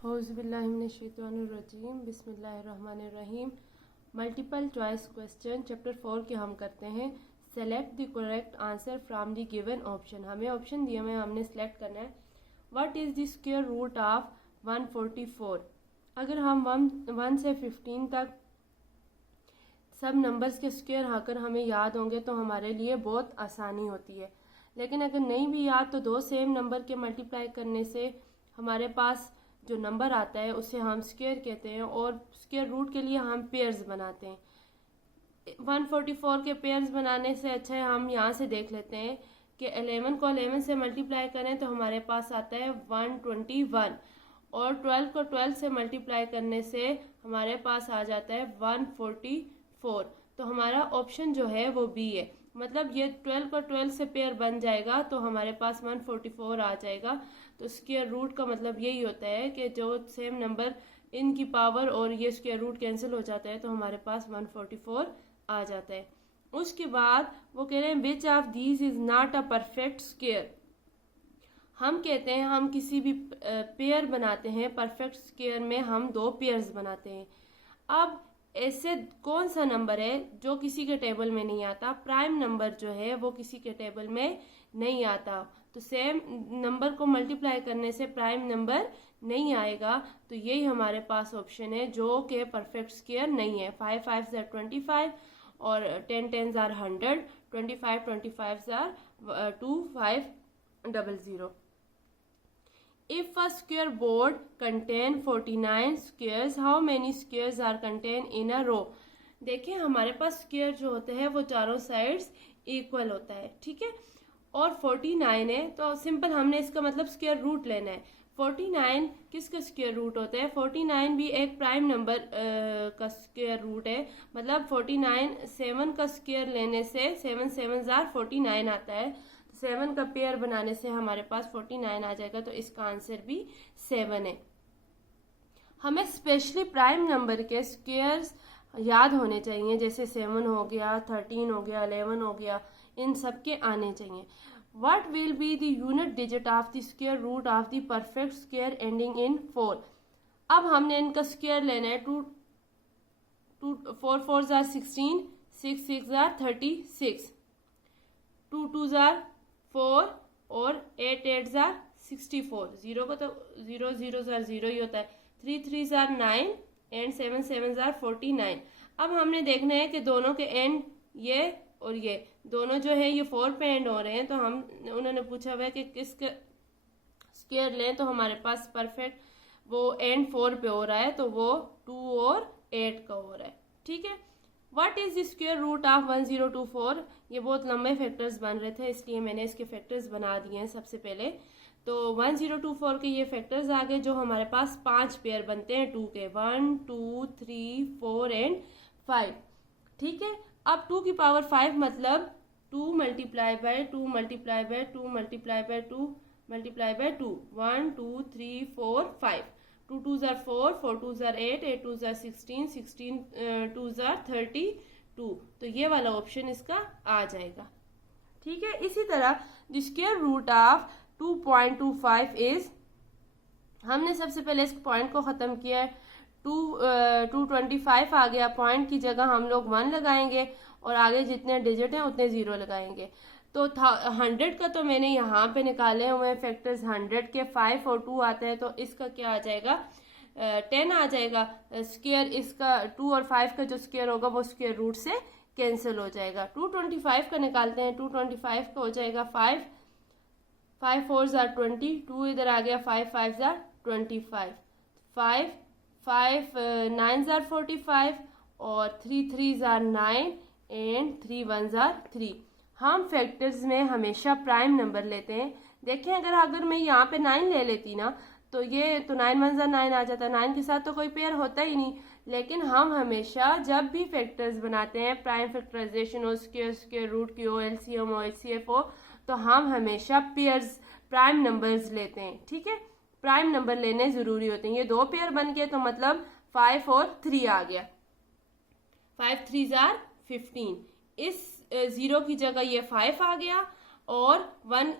औज़ुबिल्लाहिमिनश्शैतानिर्रजीम बिस्मिल्लाहिर्रहमानिर्रहीम। Multiple choice question chapter 4 के हम करते हैं। Select the correct answer from the given option. हमें ऑप्शन दिए हुए हमने सेलेक्ट करना है। What is the square root of 144। अगर हम 1 से 15 तक सब नंबर्स के स्क्वायर आकर हमें याद होंगे तो हमारे लिए बहुत आसानी होती है। लेकिन अगर नहीं भी याद तो दो सेम नंबर के मल्टीप्लाई करने से हमारे पास जो नंबर आता है उसे हम स्क्वायर कहते हैं और स्क्वायर रूट के लिए हम पेयर्स बनाते हैं। 144 के पेयर्स बनाने से अच्छा है हम यहाँ से देख लेते हैं कि 11 को 11 से मल्टीप्लाई करें तो हमारे पास आता है 121 और 12 को 12 से मल्टीप्लाई करने से हमारे पास आ जाता है 144। तो हमारा ऑप्शन जो है वो बी है। मतलब ये 12 को 12 से पेयर बन जाएगा तो हमारे पास 144 आ जाएगा। तो स्क्वायर रूट का मतलब यही होता है कि जो सेम नंबर इनकी पावर और ये स्क्वायर रूट कैंसिल हो जाता है तो हमारे पास 144 आ जाता है। उसके बाद वो कह रहे हैं which of these is not a perfect square. हम कहते हैं हम किसी भी पेयर बनाते हैं, परफेक्ट स्क्वायर में हम दो पेयर्स बनाते हैं। अब ऐसे कौन सा नंबर है जो किसी के टेबल में नहीं आता? प्राइम नंबर जो है वो किसी के टेबल में नहीं आता। तो सेम नंबर को मल्टीप्लाई करने से प्राइम नंबर नहीं आएगा। तो यही हमारे पास ऑप्शन है जो कि परफेक्ट स्क्वायर नहीं है। 5 5 ज़ार 25 और 10 10 ज़ार 100, 25 25 ज़ार 2500। If a square board contain 49 squares, how many squares are contained in a row? देखिए हमारे पास स्क्वायर जो होते हैं वो चारों साइड्स इक्वल होता है, ठीक है। और 49 है तो सिंपल हमने इसका मतलब स्क्वायर रूट लेना है। 49 किसका स्क्वायर रूट होता है? 49 भी एक प्राइम नंबर का स्क्वायर रूट है। मतलब 49 7 का स्क्वायर लेने से 7 7 ज़ार 49 आता है। 7 का पेयर बनाने से हमारे पास 49 आ जाएगा। तो इसका आंसर भी 7 है। हमें स्पेशली प्राइम नंबर के स्क्वायर्स याद होने चाहिए, जैसे 7 हो गया, 13 हो गया, 11 हो गया, इन सब के आने चाहिए। What will be the unit digit of the square root of the perfect square ending in 4? अब हमने इनका स्क्वायर लेना है। 4 4 ज़ार 16, 6 6 ज़ार 36, 2 2 ज़ार 4 और 8 8 ज़ार 64। जीरो को तो 0 0 ज़ार 0 ही होता है। 3 3 ज़ार 9 एंड 7 7 ज़ार 49। अब हमने देखना है कि दोनों के एंड ये और ये दोनों जो है ये 4 पे एंड हो रहे हैं। तो हम उन्होंने पूछा हुआ है कि किसका स्क्वायर लें तो हमारे पास परफेक्ट वो एंड 4 पे हो रहा है तो वो 2 और 8 का हो रहा है, ठीक है। What is the square root of 1024? ये बहुत लंबे फैक्टर्स बन रहे थे इसलिए मैंने इसके फैक्टर्स बना दिए हैं सबसे पहले। तो 1024 के ये फैक्टर्स आ गए जो हमारे पास 5 पेयर बनते हैं 2 के, 1 2 3 4 एंड 5, ठीक है। अब 2 की पावर 5 मतलब 2 multiply by 2 multiply by 2 multiply by 2 multiply by 2, 1 2 3 4 5, 2 2 ज़ार 4, 4 2 ज़ार 8, 8 2 ज़ार 16, 16 2 ज़ार 32। तो ये वाला ऑप्शन इसका आ जाएगा, ठीक है। इसी तरह the square root of 2.25 is, हमने सबसे पहले इस पॉइंट को ख़त्म किया है। 225 आ गया, पॉइंट की जगह हम लोग 1 लगाएंगे और आगे जितने डिजिट हैं उतने 0 लगाएंगे। तो 100 का तो मैंने यहाँ पे निकाले हुए हैं फैक्टर्स। 100 के 5 और 2 आते हैं तो इसका क्या आ जाएगा? 10 आ जाएगा स्क्वायर। इसका 2 और 5 का जो स्क्वायर होगा वो स्क्वायर रूट से कैंसिल हो जाएगा। 225 का निकालते हैं। 225 का हो जाएगा 5 5 4 ज़ार 20, 2 इधर आ गया, 5 5 ज़ार 25, 5 5 9 ज़ार 45 और 3 3 ज़ार 9 एंड 3 1 ज़ार 3। हम फैक्टर्स में हमेशा प्राइम नंबर लेते हैं। देखें अगर मैं यहाँ पे 9 ले लेती ना तो ये तो 9 1 ज़ार 9 आ जाता। 9 के साथ तो कोई पेयर होता ही नहीं। लेकिन हम हमेशा जब भी फैक्टर्स बनाते हैं, प्राइम फैक्टराइजेशन हो, स्क्वायर रूट की हो, एलसीएम हो, एचसीएफ हो, तो हम हमेशा पेयर्स प्राइम नंबर्स लेते हैं, ठीक है। प्राइम नंबर लेने जरूरी होते हैं। ये 2 पेयर बन गए तो मतलब 5 और 3 आ गया, 5 3 ज़ार 15। इस 0 की जगह ये 5 आ गया और 1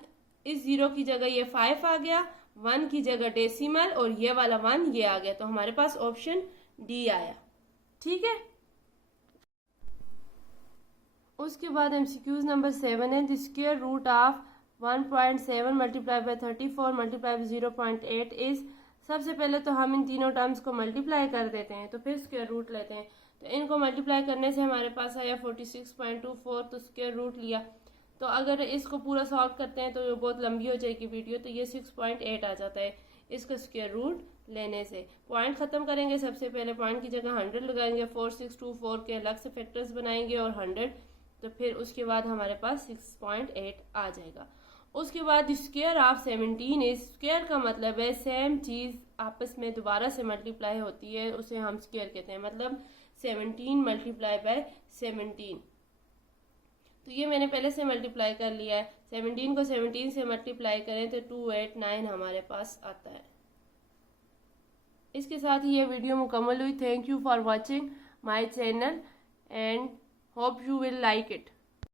इस 0 की जगह ये 5 आ गया, 1 की जगह डेसिमल और ये वाला 1 ये आ गया, तो हमारे पास ऑप्शन डी आया। ठीक है, उसके बाद MCQs नंबर 7 है, the square root of 1.7 multiply by 34 multiply by 0.8 is. सबसे पहले तो हम इन तीनों टर्म्स को मल्टीप्लाई कर देते हैं, तो फिर स्क्वायर रूट लेते हैं। तो इनको मल्टीप्लाई करने से हमारे पास आया 46.24, तो स्क्वायर रूट लिया। तो अगर इसको पूरा सॉल्व करते हैं तो ये बहुत लंबी हो जाएगी वीडियो, तो ये 6.8 आ जाता है इसका स्क्वायर रूट लेने से। पॉइंट ख़त्म करेंगे, सबसे पहले पॉइंट की जगह 100 लगाएंगे, 4624 के अलग से फैक्टर्स बनाएंगे और 100, तो फिर उसके बाद हमारे पास 6.8 आ जाएगा। उसके बाद स्क्वायर ऑफ 17 इज, स्क्वायर का मतलब है सेम चीज़ आपस में दोबारा से मल्टीप्लाई होती है, उसे हम स्क्वायर कहते हैं। मतलब 17 मल्टीप्लाई बाय 17, तो ये मैंने पहले से मल्टीप्लाई कर लिया है। 17 को 17 से मल्टीप्लाई करें तो 289 हमारे पास आता है। इसके साथ ही ये वीडियो मुकम्मल हुई। Thank you for watching my channel and hope you will like it.